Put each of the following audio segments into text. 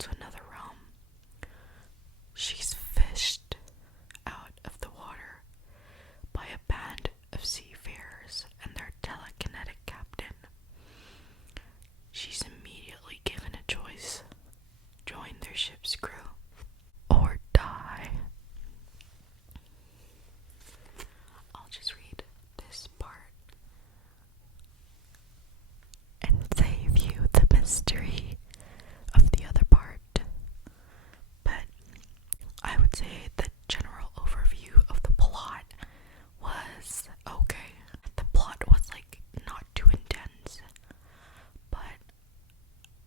to another realm. She's fished out of the water by a band of seafarers and their telekinetic captain. She's immediately given a choice: join their ship's crew or die. I'll just read this part and save you the mystery of the other part. But I would say the general overview of the plot was okay. The plot was like not too intense, but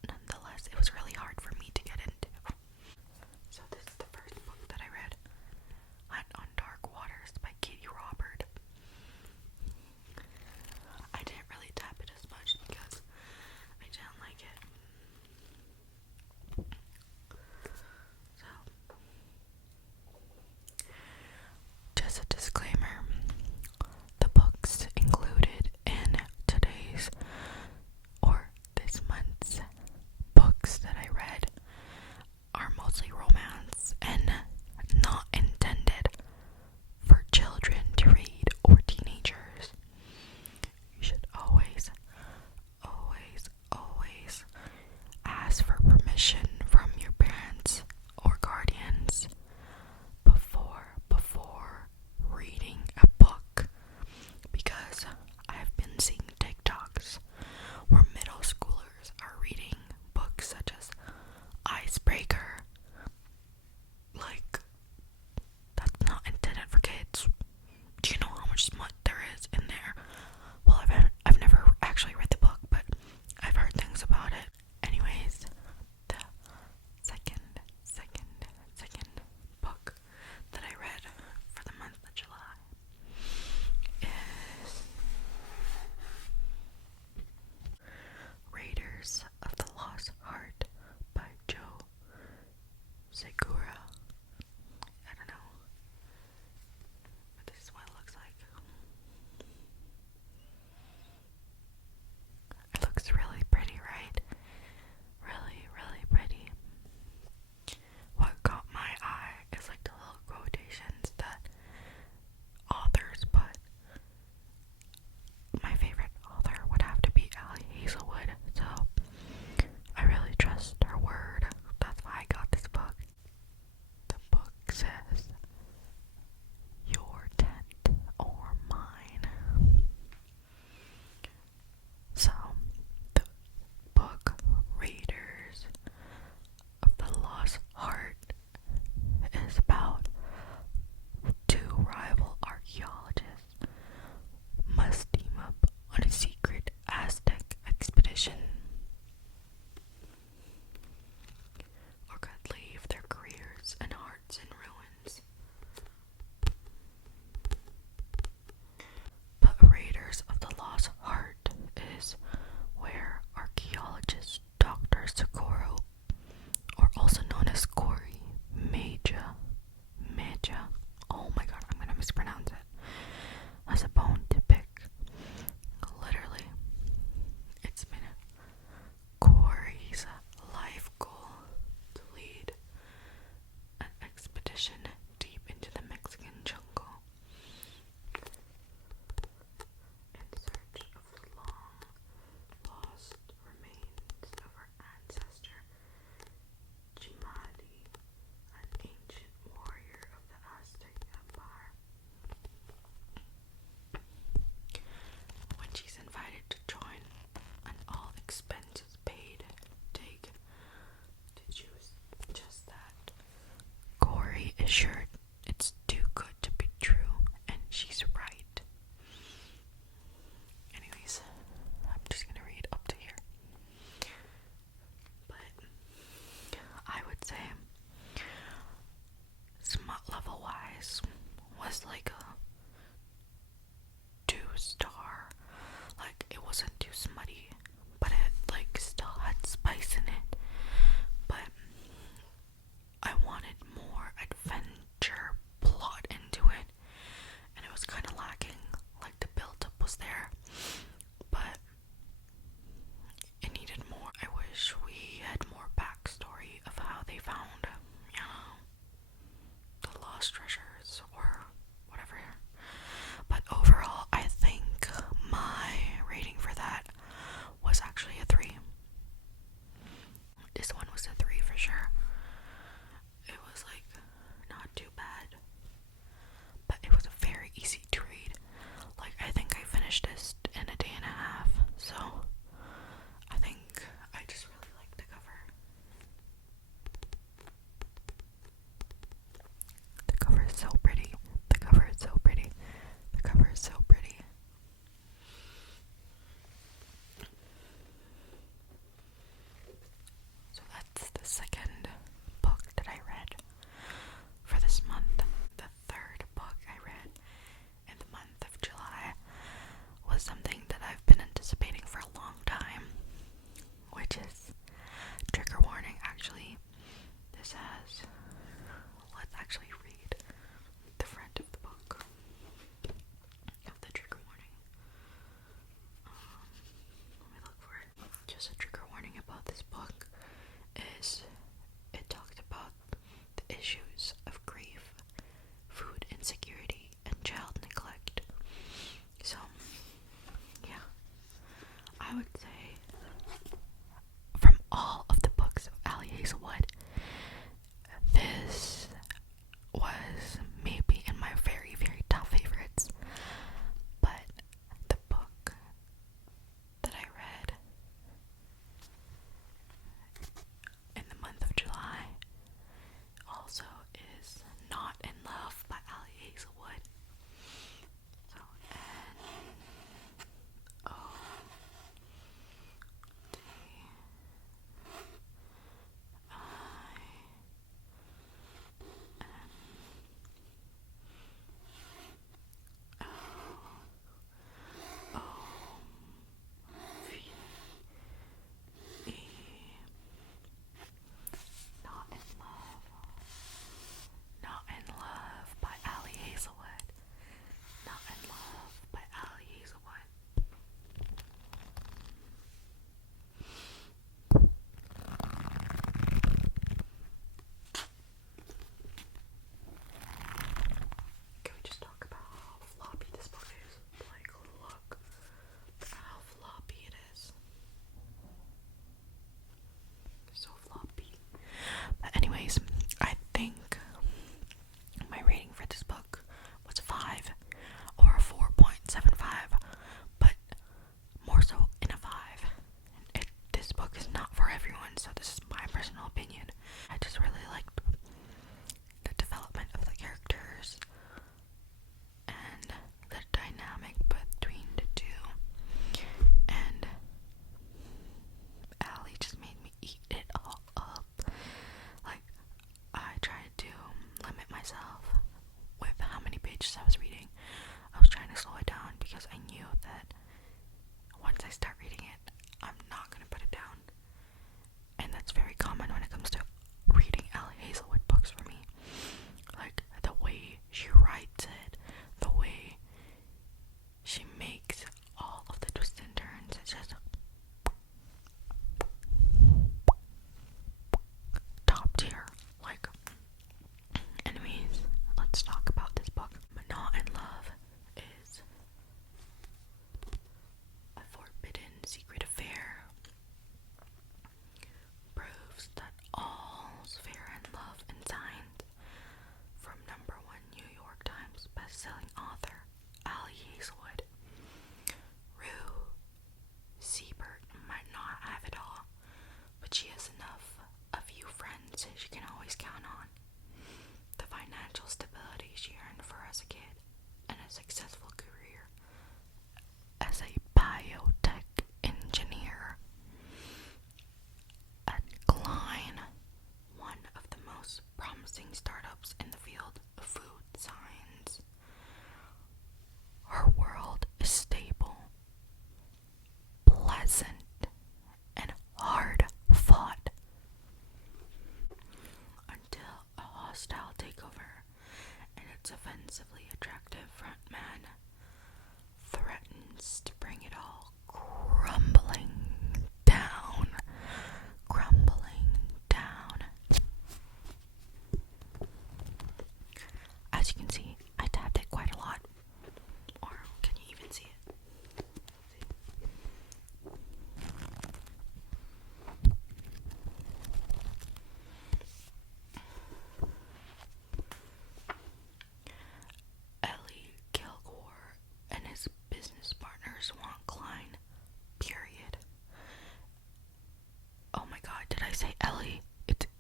nonetheless it was really hard for me to get into. So this is the first book that I read, Hunt on Dark Waters by Katie Robert. I didn't really tap it as much because I didn't like it. So, just a disclaimer, the books included in today's or this month's books that I read are mostly romance and not intended for children to read or teenagers. You should always ask for permission from your parents or guardians before reading a book, because I've been seeing TikToks where middle schoolers are reading books such as Icebreaker. Like, that's not intended for kids. Do you know how much smut there is in there? Well, I've never actually read the book, but I've heard things about it. Anyways, the second book that I read for the month of July is Raiders of the Lost Heart by Joe Segura. I don't know, but this is what it looks like. It looks really pretty, right? Really pretty. What caught my eye is like the little quotations that authors put. My favorite author would have to be Allie Hazelwood, so I really trust her word. That's why I got this book. The book says, "Your tent or mine." So, the book Raiders of the Lost Heart is about two rival archaeologists must team up on a secret Aztec expedition, or could leave their careers and hearts in ruins. But Raiders of the Lost Heart is where archaeologist Dr. Socorro, or also known as Corey Meja, oh my god, I'm gonna mispronounce it, has a bone to pick. Literally, it's been Corey's life goal to lead an expedition deep into the Mexican jungle in search of the long lost remains of her ancestor Chimali, an ancient warrior of the Aztec Empire. When she's invited to join an all expenses paid dig to choose just that, Corey is sure it's too good to be true, and she's right. Anyways, I'm just gonna read up to here. But I would say smut level wise was like a 2-star. Like, it wasn't too smutty, but it like still had spice in it. But I wanted more adventure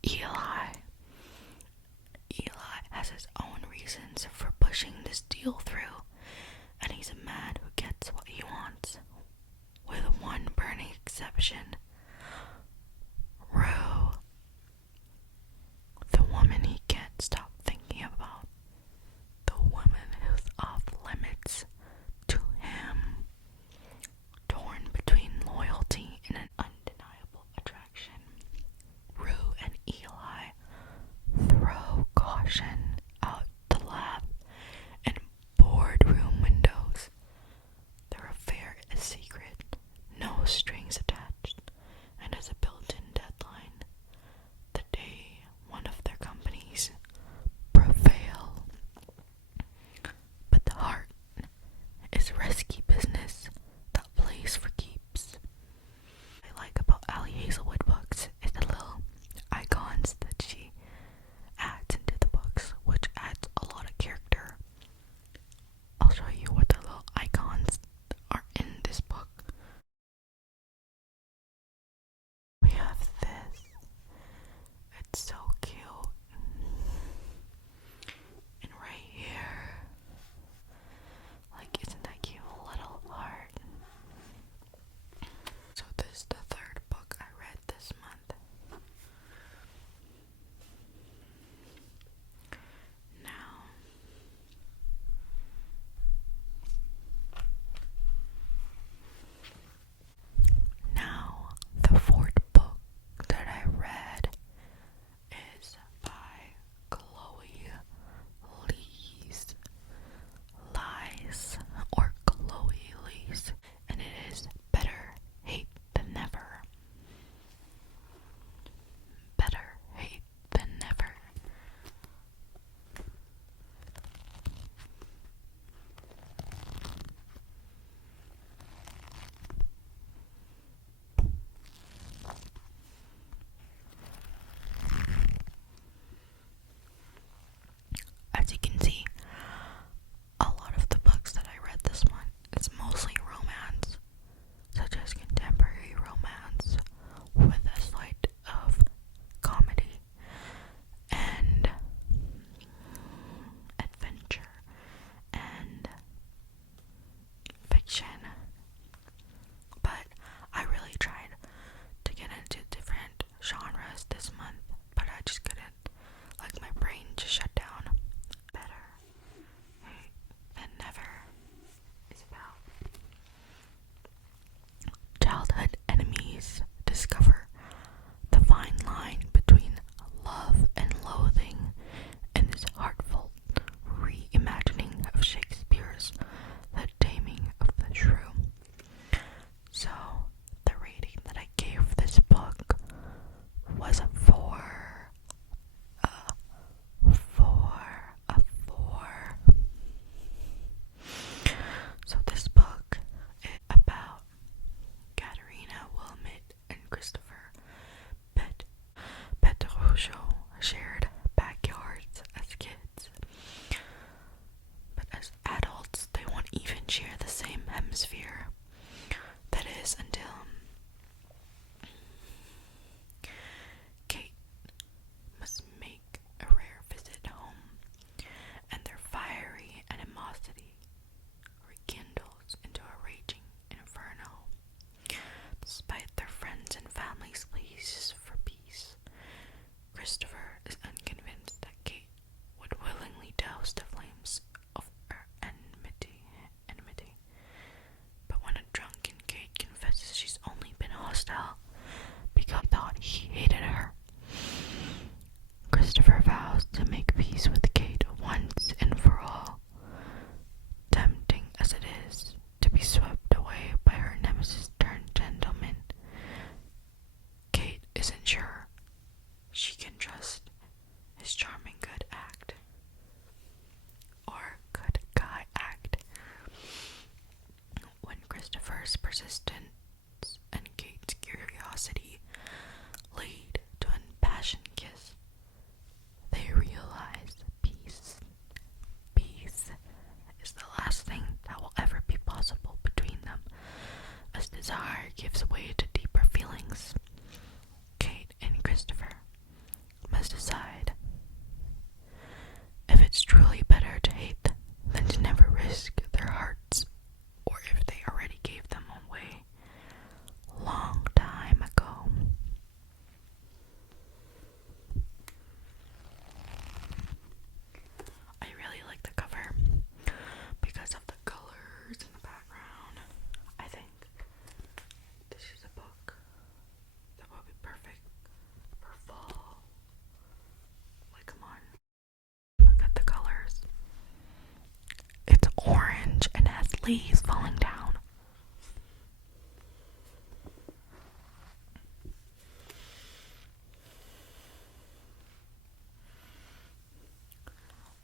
Eli. Eli has his own reasons for pushing this deal through, and he's a man who gets what he wants, with one burning exception. Rue, the woman he can't stop thinking about, the woman who's off limits to him, torn between loyalty and an undeniable attraction. Rue and Eli throw caution out the lab and boardroom windows. Their affair is secret, no strings attached. leaves falling down.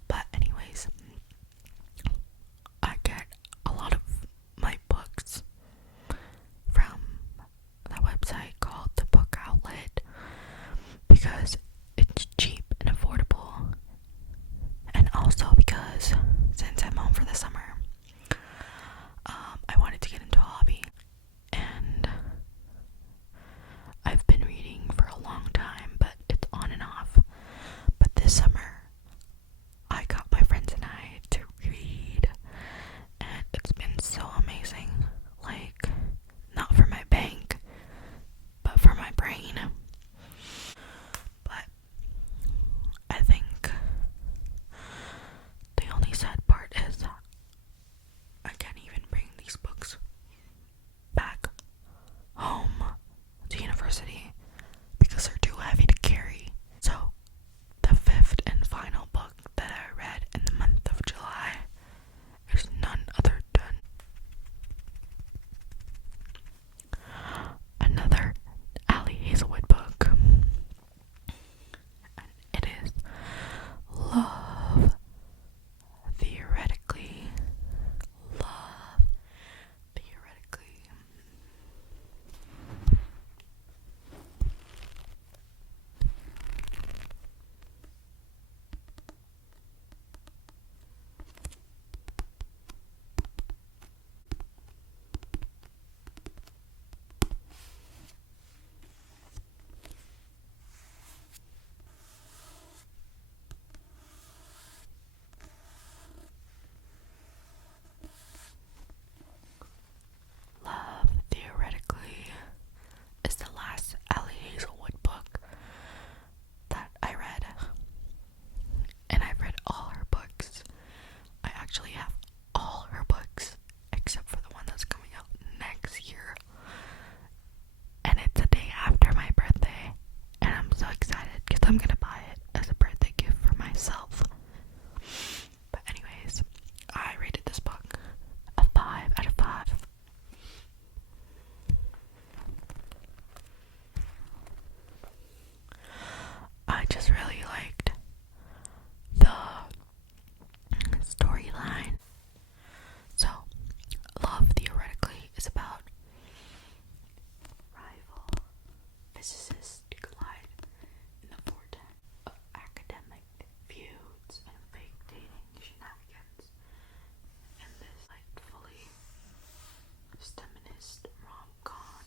But anyways, I get a lot of my books from the website called The Book Outlet because it's cheap and affordable, and also because since I'm home for the summer, I wanted to get into a hobby, and I've been reading for a long time, but it's on and off. But this summer I got my friends and I to read, and it's been so amazing. Like, not for my bank, but for my brain. But I think the only sad part is I can't even bring these books back home to university because they're too heavy to carry. So the fifth and final book that I read in the month of July is none other than another Allie Hazelwood book, and it is Love Theoretically. Love Theoretically. Love Theoretically is the last Allie Hazelwood book that I read, and I've read all her books. I actually have all her books except for the one that's coming out next year, and it's a day after my birthday, and I'm so excited because I'm gonna buy it as a birthday gift for myself. But anyways, I rated this book a 5 out of 5. I just really liked the storyline. So, Love Theoretically is about rival physicists collide in the vortex of academic feuds and fake dating shenanigans in this delightfully feminist rom-com.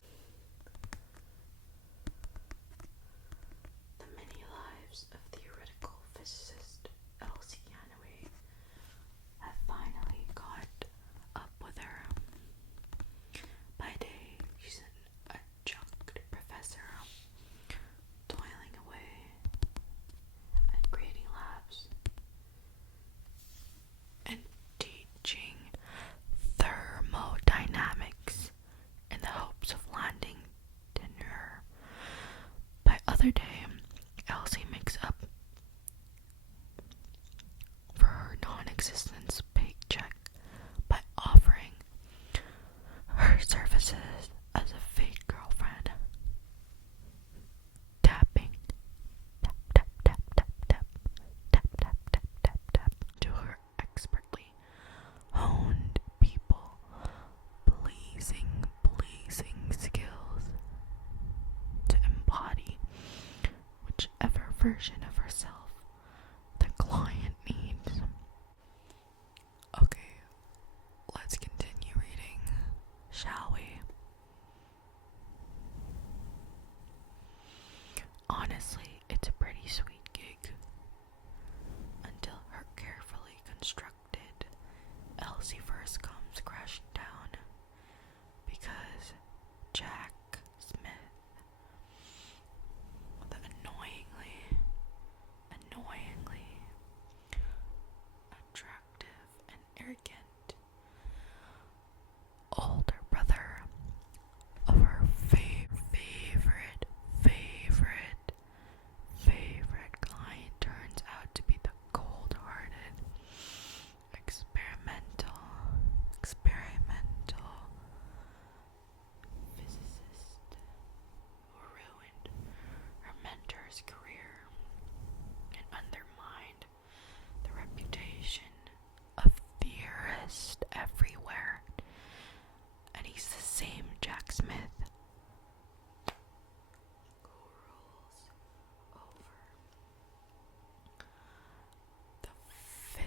The many lives of theoretical physicist Elsie Hanaway have finally caught up with her. By day, she's an adjunct professor, toiling away at creating labs and teaching thermodynamics in the hopes of landing tenure. By other day, Elsie makes up for her non-existence paycheck by offering her services as a fake girlfriend. Tapping, tap, tap, tap, tap, tap, tap, tap, tap, tap, tap, to her expertly honed people pleasing skills to embody whichever version of herself the client needs. Okay, let's continue reading, shall we? Honestly, it's a pretty sweet gig until her carefully constructed Elsie verse comes crashing down because Jack Smith, the annoyingly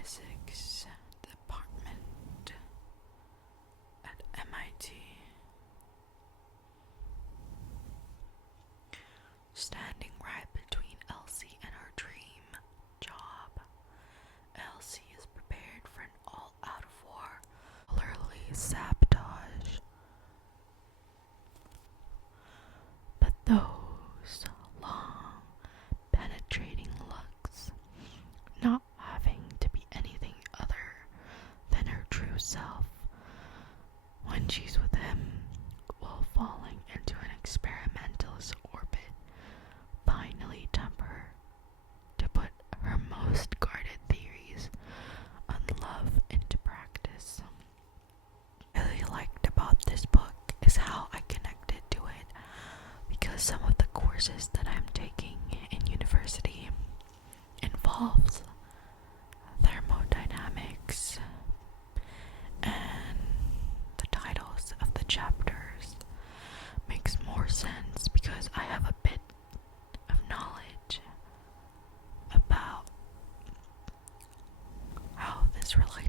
physics department at MIT. Standing right between Elsie and her dream job, Elsie is prepared for an all-out war, literally sabotage. But those long, penetrating looks, not having to be anything other than her true self, when she's with him, while falling into an experimentalist orbit, finally tempt her to put her most guarded theories on love into practice. What I really liked about this book is how I connected to it, because some of the courses that I'm taking in university involves thermodynamics, and the titles of the chapters makes more sense because I have a bit of knowledge about how this relationship